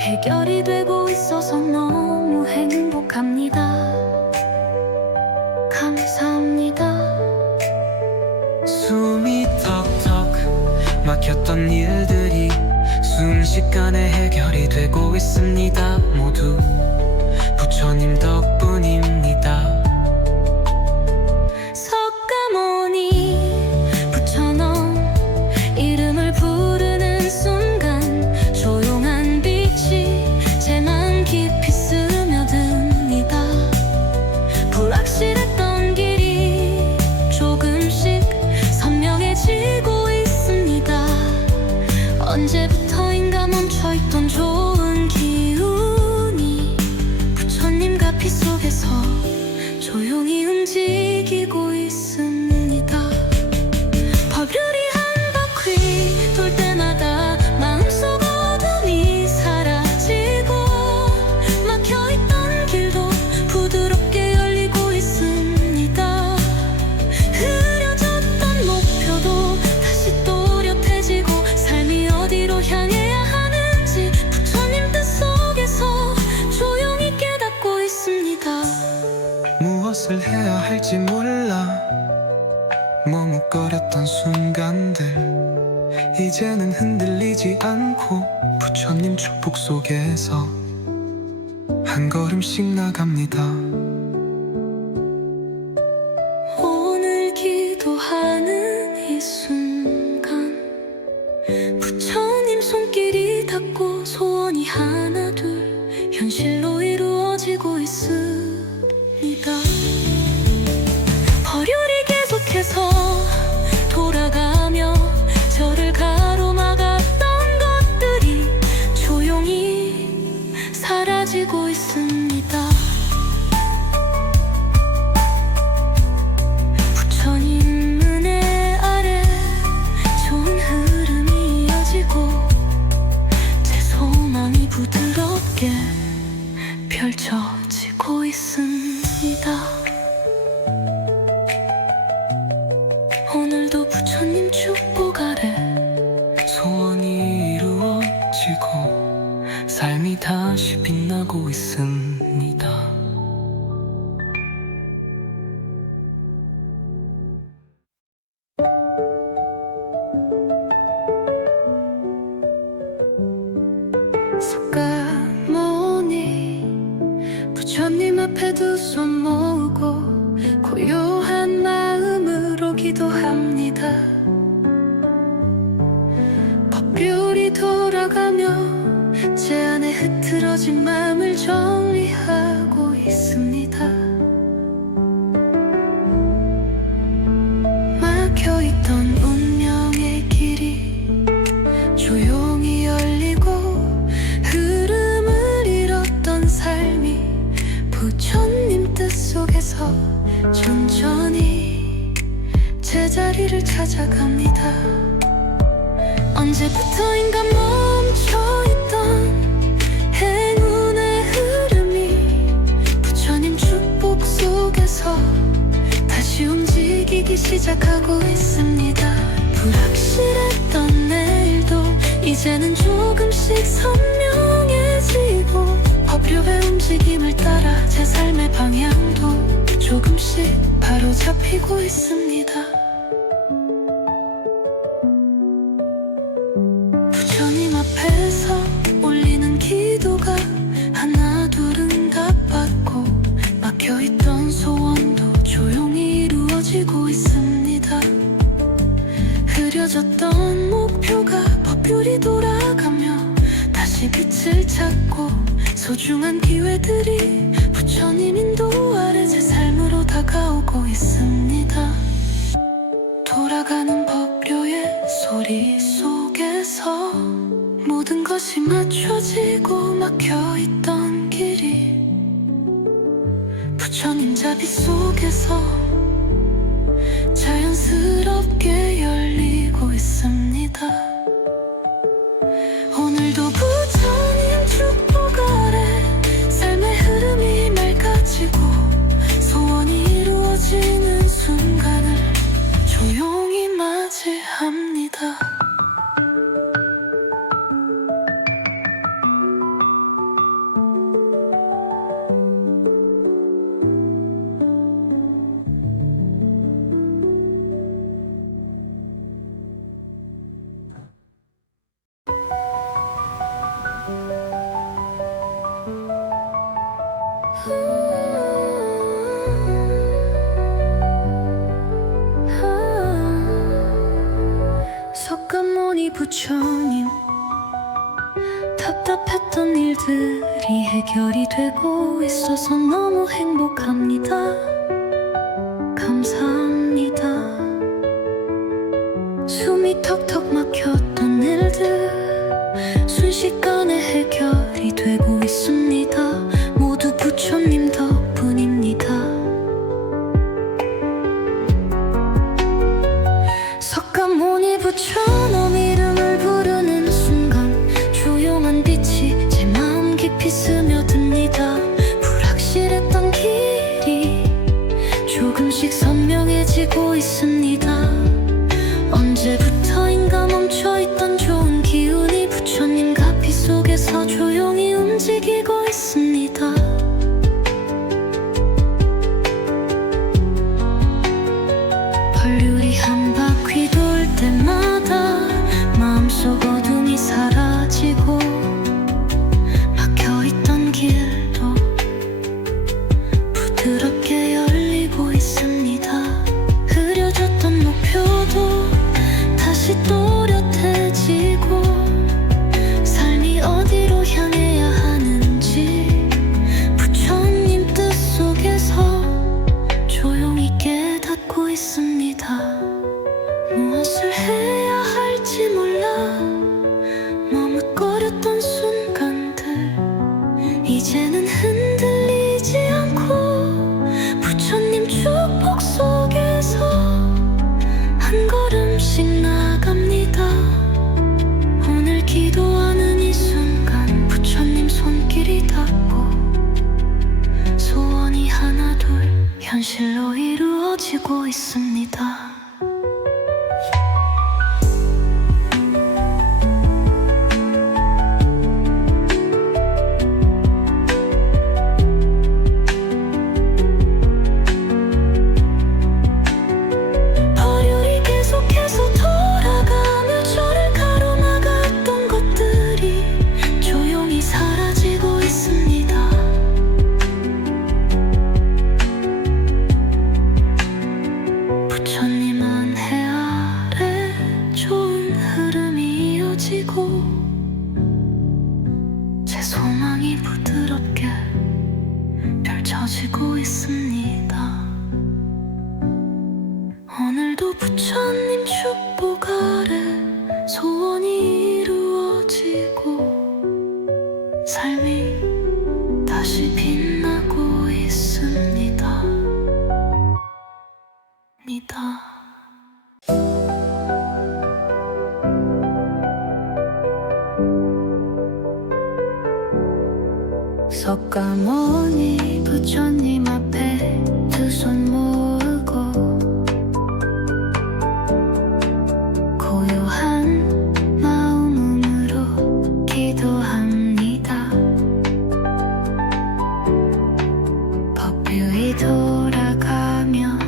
해결이 되고 있어서 너무 행복합니다. 감사합니다. 숨이 턱턱 막혔던 일들이 순식간에 해결이 되고 있습니다. 모두 부처님 덕분입니다. 석가모니 부처놈 이름을 부르는 순간 조용한 빛이 제 마음 깊이 스며듭니다. 불확실했던 길이 조금씩 선명해지고 있습니다. 언제부터인가 멈춰있던 좋은 기운이 부처님과 피 속에서 조용히 움직이고 있습니다. 법률이 한 바퀴 돌 때마다 마음속 어둠이 사라지고 막혀있던 길도 부드럽게 열리고 있습니다. 흐려졌던 목표도 다시 또렷해지고 삶이 어디로 향해야 하는지 부처님 뜻 속에서 조용히 깨닫고 있습니다. 무엇을 해야 할지 몰라 머뭇거렸던 순간들 이제는 흔들리지 않고 부처님 축복 속에서 한 걸음씩 나갑니다. 오늘 기도하는 이 순간 속에서 천천히 제자리를 찾아갑니다. 언제부터인가 멈춰있던 행운의 흐름이 부처님 축복 속에서 다시 움직이기 시작하고 있습니다. 불확실했던 내일도 이제는 조금씩 선명해지고 법류의 움직임을 따라 제 삶의 방향도 조금씩 바로잡히고 있습니다. 부처님 앞에서 올리는 기도가 하나 둘은 답받고 막혀있던 소원도 조용히 이루어지고 있습니다. 흐려졌던 목표가 법률이 돌아가며 다시 빛을 찾고 소중한 기회들이 부처님 인도 아래 제 삶으로 다가오고 있습니다. 돌아가는 법료의 소리 속에서 모든 것이 맞춰지고 막혀있던 길이 부처님 자비 속에서 자연스럽게 열리고 있습니다. 오늘도 부처님 축복 아래 삶의 흐름이 맑아지고 소원이 이루어지는 순간을 조용히 맞이합니다. 석가모니 부처님, 답답했던 일들이 해결이 되고 있어서 너무 행복합니다. 감사합니다. 숨이 턱턱 막혔던 일들 순식간에 해결이 되고 있습니다. 모두 부처님 덕분입니다. 석가모니 부처님 이름을 부르는 순간 조용한 빛이 제 마음 깊이 스며듭니다. 불확실했던 길이 조금씩 선명해지고 있습니다. 언제부터인가 멈춰있던 좋은 기운이 부처님 가피 속에서 조용히 움직이고 있습니다. 법률이 한 바퀴 돌 때마다 마음속 어둠이 사라지고 막혀있던 길도 부드럽게 열리고 있습니다. 흐려졌던 목표도 다시 또렷해지고 삶이 어디로 향해야 하는지 부처님 뜻 속에서 조용히 깨닫고 있습니다. 무엇을 해야 할지 몰라 머뭇거렸던 순간들 이제는 흔들리지 않고 부처님 축복 속에서 한 걸음씩 나갑니다. 오늘 기도하는 이 순간 부처님 손길이 닿고 소원이 하나 둘 현실로 이루어지고 있습니다. 법률이 계속해서 돌아가며 저를 가로막았던 것들이 조용히 사라지고 있습니다. 부처님 은혜 아래 좋은 흐름이 이어지고 제 소망이 부드럽게 펼쳐지고 있습니다. 오늘도 부처님 축복 아래 소원이 이루어지고 삶이 다시 빛나고 있습니다. 석가모니 부처님 앞에 두 손 모으고 고요한 마음으로 기도합니다. 법규이 돌아가며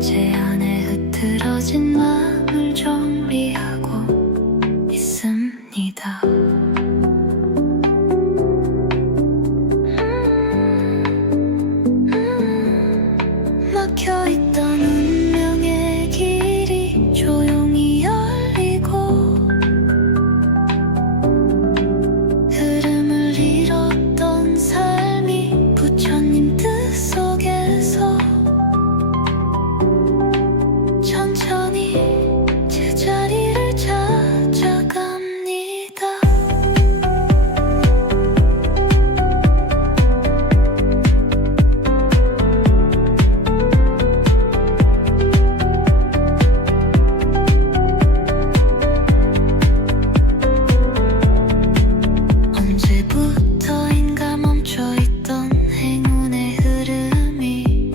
제 안에 흐트러진 마음을 정리하고 있습니다. 막혀있던 운명의 길이 조용히 열리고 흐름을 잃었던 삶이 부처님 뜻 속에서 천천히 제자리를 찾아갑니다. 언제부터인가 멈춰있던 행운의 흐름이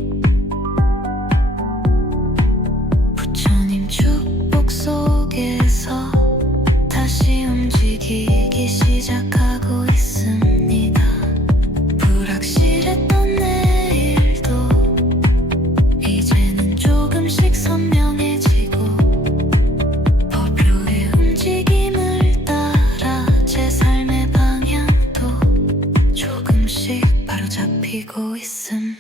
부처님 축복 속에서 다시 움직이기 시작하고 있습니다. 불확실했던 내일도 이제는 조금씩 선명해지고 법류의 움직임을 따라 제 삶의 방향도 조금씩 바로잡히고 있습니다.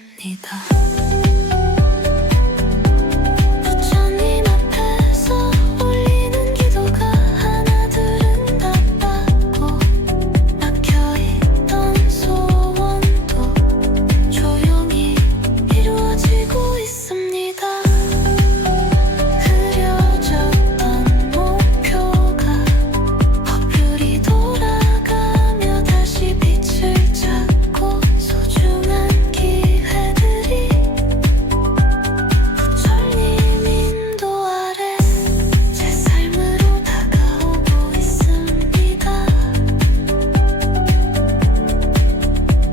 부처님 앞에서 올리는 기도가 하나둘은 다 받고 막혀있던 소원도 조용히 이루어지고 있습니다. 흐려졌던 목표가 법률이 돌아가며 다시 빛을 찾고 소중한 기회들이 부처님 인도 아래 제 삶으로 다가오고 있습니다.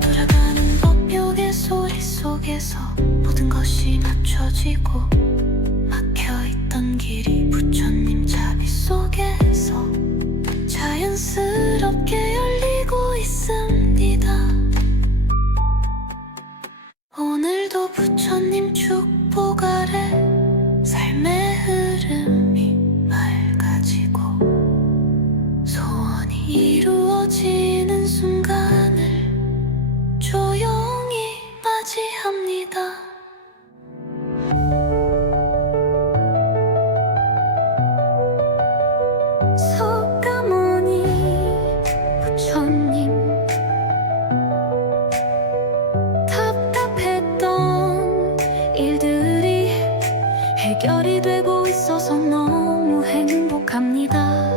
돌아가는 법욕의 소리 속에서 모든 것이 맞춰지고 막혀있던 길이 부처님 자비 속에서 자연스럽게 열리고 있습니다. 오늘도 부처님 축복 아래 삶의 흐름이 맑아지고 소원이 이루어지는 순간을 조용히 맞이합니다. 석가모니 부처님 답답했던 일들이 해결이 되고 있어서 너무 행복합니다.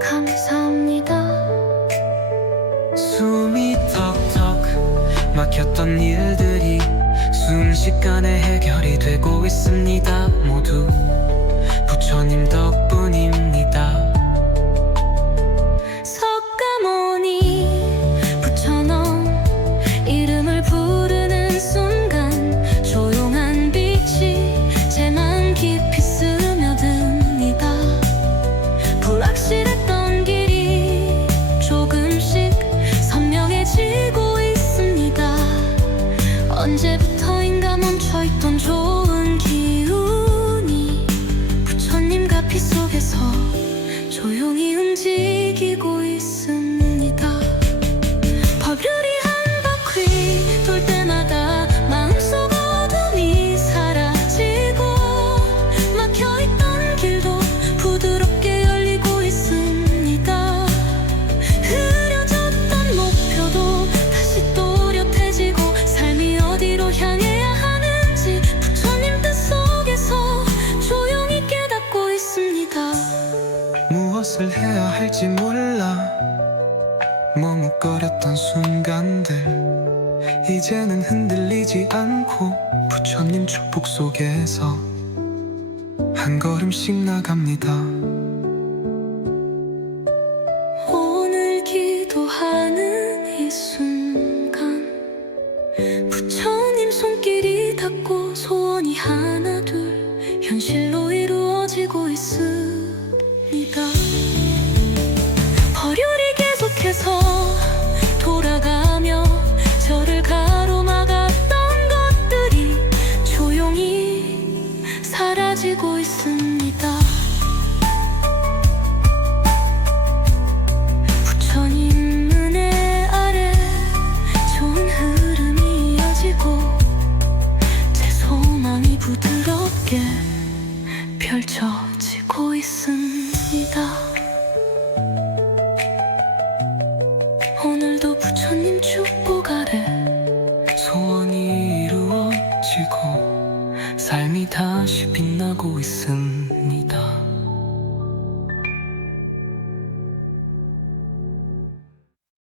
감사합니다. 숨이 턱턱 막혔던 일들이 순식간에 해결이 되고 있습니다. 모두 부처님 덕분입니다. 석가모니 부처놈 이름을 부르는 순간 조용한 빛이 제 마음 깊이 스며듭니다. 불확실했던 길이 조금씩 선명해지고 있습니다. 언제부터인가 멈춰있던 좋은 기운이 부처님과 피 속에서 조용히 움직이고 있습니다. 법률이 한 바퀴 돌 때마다 마음속 어둠이 사라지고 막혀있던 길도 부드럽게 열리고 있습니다. 흐려졌던 목표도 다시 또렷해지고 삶이 어디로 향해야 하는지 부처님 뜻 속에서 조용히 깨닫고 있습니다. 무엇을 해야 할지 몰라 머뭇거렸던 순간들 이제는 흔들리지 않고 부처님 축복 속에서 한 걸음씩 나갑니다. 오늘 기도하는 이 순간 부처님 손길이 닿고 소원이 하나 둘 현실로 이루어지고 있습니다. 벌율이 계속해서 돌아가며 저를 가로막았던 것들이 조용히 사라지고 있습니다. 부처님 은혜 아래 좋은 흐름이 이어지고 제 소망이 부드럽게 펼쳐지고 있습니다. 오늘도 부처님 축복 아래 소원이 이루어지고 삶이 다시 빛나고 있습니다.